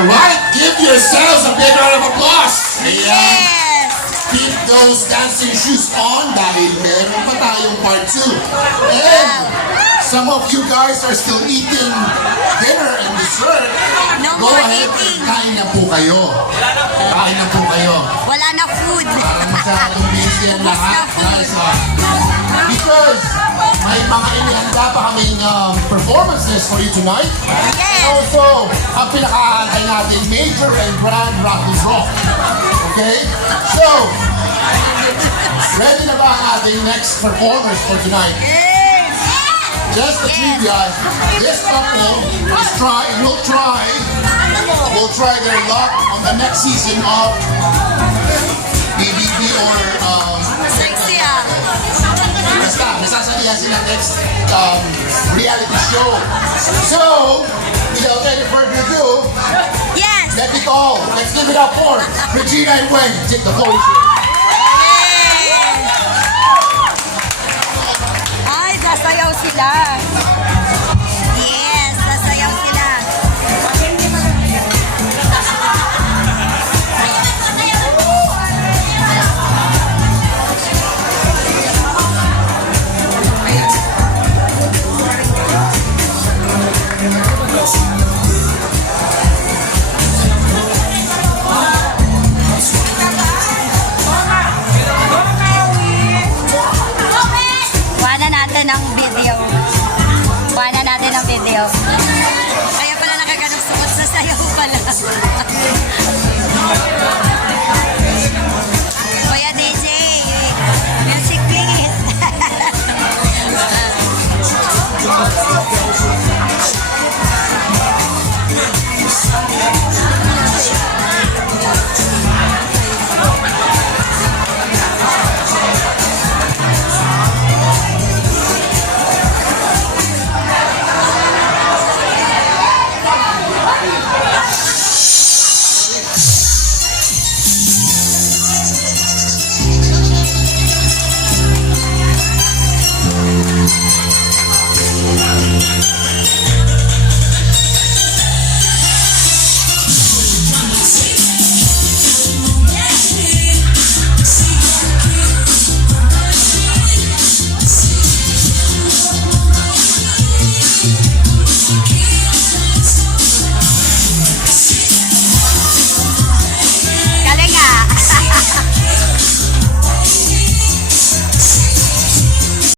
Alright, give yourselves a big round of applause. Ayan. Yes! Keep those dancing shoes on dahil meron pa tayong part 2. And some of you guys are still eating dinner and dessert. No Go more ahead, eating. kain na po kayo. Kain na po kayo. Wala na food. Parang masyadong busy ang Ubus na lahat, food. guys. Because may mga inihanda pa kaming performances for you tonight. Yes! Also, ang pinakaantay natin, Major and Grand Rock is Rock. Okay? So, ready na ba ang ating next performers for tonight? Yes! Just a trivia, this couple will try their luck on the next season of BBB or Sexy ah. basta, nasasalihan sila next reality show. So, without any further ado, Yes! let it all. Let's give it up for Regina and Wayne. Take the floor. Yes! Ay, nasayaw sila. Yes, nasayaw sila. Kuhanan natin ang video. Kuhanan natin ang video. Kaya pala nakaganong suot sa sayaw pala.